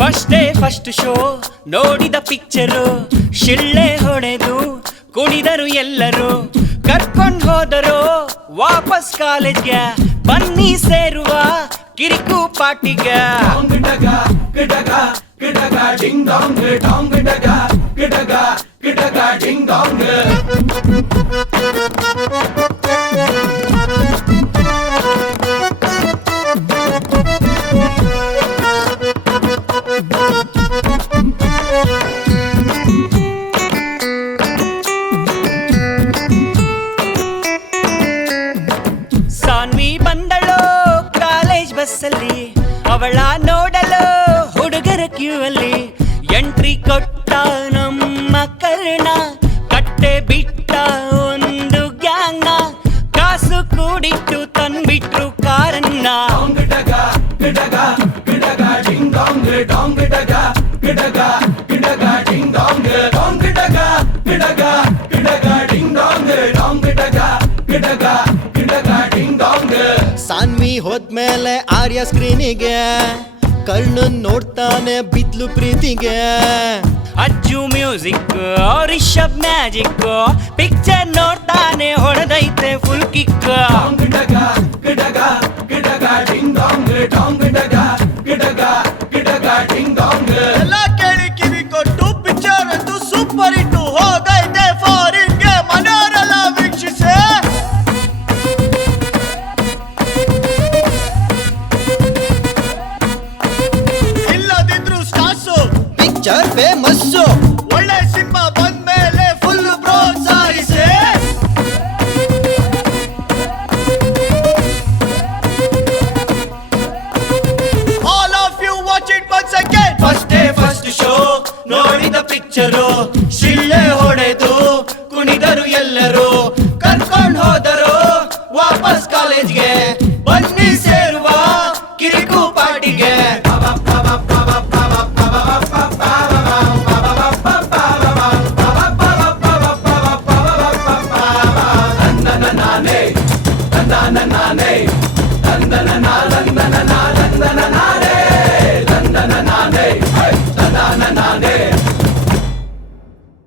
First show ನೋಡಿದ picture ಶಿಳ್ಳೆ ಹೊಡೆದು ಕುಣಿದರು ಎಲ್ಲರೂ ಕರ್ಕೊಂಡು ಹೋದರು ವಾಪಸ್ ಕಾಲೇಜ್ಗೆ ಬನ್ನಿ ಸೇರುವ ಕಿರಿಕು ಪಾಟಿಗೆ ಸಾನ್ವಿ ಬಂದಳು ಕಾಲೇಜ್ ಬಸ್ಸಲ್ಲಿ ಅವಳ ನೋಡಲು ಹುಡುಗರ ಕ್ಯೂ ಅಲ್ಲಿ ಎಂಟ್ರಿ ಕೊಟ್ಟ ನಮ್ಮ ಕರ್ಣ ಕಟ್ಟೆ ಬಿಟ್ಟ ಒಂದು ಗ್ಯಾಂಗ ಕಾಸು ಕೂಡಿಟ್ಟು ತಂದ್ಬಿಟ್ರು ಕಾರನ್ನ ಸಾನ್ವಿ ಹೋದ್ಮೇಲೆ ಆರ್ಯ ಸ್ಕ್ರೀನಿಗೆ ಕರ್ಣನ್ ನೋಡ್ತಾನೆ ಬಿದ್ಲು ಪ್ರೀತಿಗೆ Ajju music Rishabh magic picture ನೋಡ್ತಾನೆ ಹೊಡೆದೈತೆ ಫುಲ್ ಕಿಕ್ ಎಲ್ಲ ಕೇಳಿ ಕಿವಿ ಕೊಟ್ಟು ಪಿಕ್ಚರ್ ಅಂತೂ ಸೂಪರ್ ಇಟ್ಟು ಹೋಗೈತೆ ಫಾರಿನ್ಗೆ ಮನೆಯವರೆಲ್ಲ ವೀಕ್ಷಿಸೆ ಇಲ್ಲದಿದ್ರು ಸ್ಟಾರ್ಸು ಪಿಕ್ಚರ್ ಫೇಮಸ್ಸು ಒಳ್ಳೆ ಸಿನಿಮಾ ಬಂದ್ಮೇಲೆ ಫುಲ್ ಪ್ರೋತ್ಸಾಹಿಸಿ all of you watch it once again first show ನೋಡಿದ ಪಿಕ್ಚರು ಶಿಳ್ಳೆ ಹೊಡೆದು ಕುಣಿದರು ಎಲ್ಲರೂ ಕರ್ಕೊಂಡು ಹೋದರು ವಾಪಸ್ ಕಾಲೇಜ್ಗೆ ಬನ್ನಿ ಸೇರುವ ಕಿರಿಕು ಪಾಟಿಗೆ Hey!